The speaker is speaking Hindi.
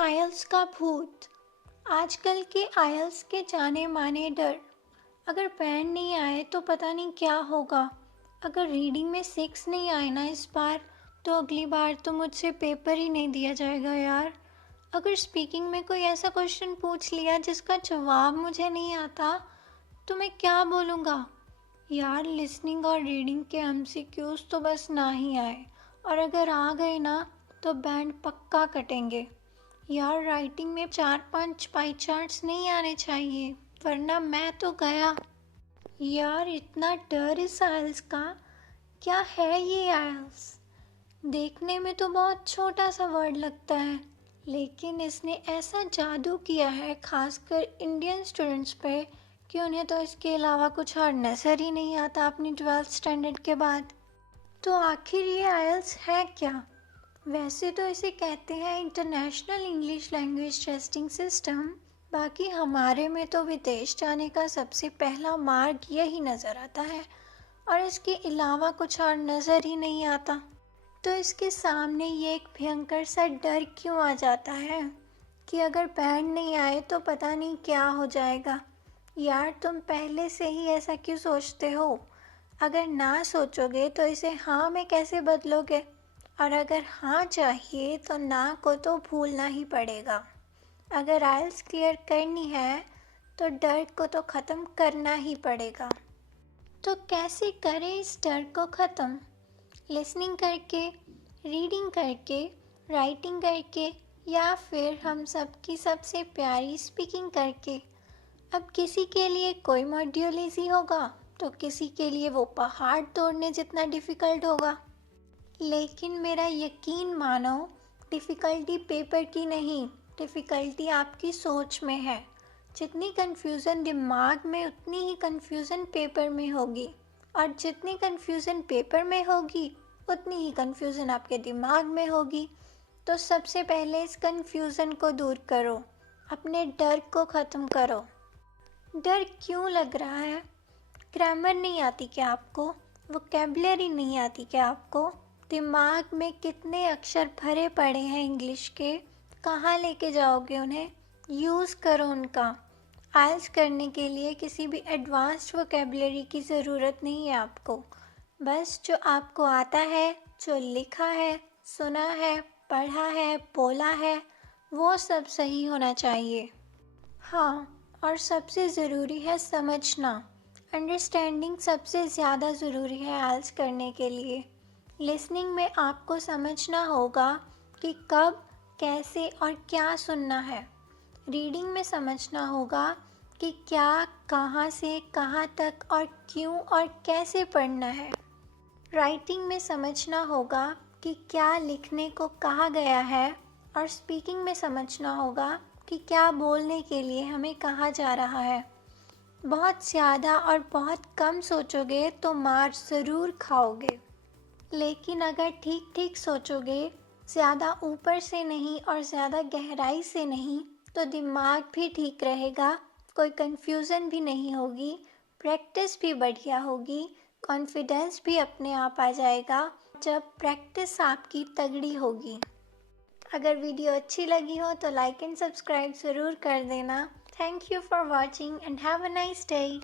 आयल्स का भूत। आजकल के आयल्स के जाने माने डर। अगर बैंड नहीं आए तो पता नहीं क्या होगा। अगर रीडिंग में 6 नहीं आए ना इस बार, तो अगली बार तो मुझसे पेपर ही नहीं दिया जाएगा यार। अगर स्पीकिंग में कोई ऐसा क्वेश्चन पूछ लिया जिसका जवाब मुझे नहीं आता, तो मैं क्या बोलूँगा यार। लिसनिंग और रीडिंग के एमसीक्यूज तो बस ना ही आए, और अगर आ गए ना तो बैंड पक्का कटेंगे यार। राइटिंग में 4-5 पाई चार्ट्स नहीं आने चाहिए, वरना मैं तो गया यार। इतना डर इस आयल्स का। क्या है ये आयल्स? देखने में तो बहुत छोटा सा वर्ड लगता है, लेकिन इसने ऐसा जादू किया है खासकर इंडियन स्टूडेंट्स पे कि उन्हें तो इसके अलावा कुछ और नज़र ही नहीं आता अपनी 12th स्टैंडर्ड के बाद। तो आखिर ये आयल्स है क्या? वैसे तो इसे कहते हैं international English language testing system. बाकी हमारे में तो विदेश जाने का सबसे पहला मार्ग यही नज़र आता है, और इसके अलावा कुछ और नज़र ही नहीं आता। तो इसके सामने ये एक भयंकर सा डर क्यों आ जाता है कि अगर बैंड नहीं आए तो पता नहीं क्या हो जाएगा। यार तुम पहले से ही ऐसा क्यों सोचते हो? अगर ना सोचोगे तो इसे हाँ में कैसे बदलोगे? और अगर हाँ चाहिए तो ना को तो भूलना ही पड़ेगा। अगर आइल्स क्लियर करनी है तो डर को तो ख़त्म करना ही पड़ेगा। तो कैसे करें इस डर को ख़त्म? लिसनिंग करके, रीडिंग करके, राइटिंग करके, या फिर हम सबकी सबसे प्यारी स्पीकिंग करके। अब किसी के लिए कोई मॉड्यूल ईजी होगा तो किसी के लिए वो पहाड़ तोड़ने जितना डिफ़िकल्ट होगा। लेकिन मेरा यकीन मानो, डिफ़िकल्टी पेपर की नहीं, डिफ़िकल्टी आपकी सोच में है। जितनी कन्फ्यूज़न दिमाग में, उतनी ही कन्फ्यूज़न पेपर में होगी, और जितनी कन्फ्यूज़न पेपर में होगी उतनी ही कन्फ्यूज़न आपके दिमाग में होगी। तो सबसे पहले इस कन्फ्यूज़न को दूर करो, अपने डर को ख़त्म करो। डर क्यों लग रहा है? ग्रामर नहीं आती क्या आपको? वोकैबुलरी नहीं आती क्या आपको? दिमाग में कितने अक्षर भरे पड़े हैं इंग्लिश के, कहाँ लेके जाओगे उन्हें? यूज़ करो उनका। आइल्स करने के लिए किसी भी एडवांस्ड वोकैबुलरी की ज़रूरत नहीं है आपको। बस जो आपको आता है, जो लिखा है, सुना है, पढ़ा है, बोला है, वो सब सही होना चाहिए। हाँ, और सबसे ज़रूरी है समझना। अंडरस्टैंडिंग सबसे ज़्यादा ज़रूरी है आइल्स करने के लिए। लिसनिंग में आपको समझना होगा कि कब, कैसे और क्या सुनना है। रीडिंग में समझना होगा कि क्या, कहाँ से कहाँ तक और क्यों और कैसे पढ़ना है। राइटिंग में समझना होगा कि क्या लिखने को कहा गया है, और स्पीकिंग में समझना होगा कि क्या बोलने के लिए हमें कहा जा रहा है। बहुत ज़्यादा और बहुत कम सोचोगे तो मार ज़रूर खाओगे, लेकिन अगर ठीक ठीक सोचोगे, ज़्यादा ऊपर से नहीं और ज़्यादा गहराई से नहीं, तो दिमाग भी ठीक रहेगा, कोई कन्फ्यूज़न भी नहीं होगी, प्रैक्टिस भी बढ़िया होगी, कॉन्फिडेंस भी अपने आप आ जाएगा जब प्रैक्टिस आपकी तगड़ी होगी। अगर वीडियो अच्छी लगी हो तो लाइक एंड सब्सक्राइब ज़रूर कर देना। Thank you for watching and have a nice day.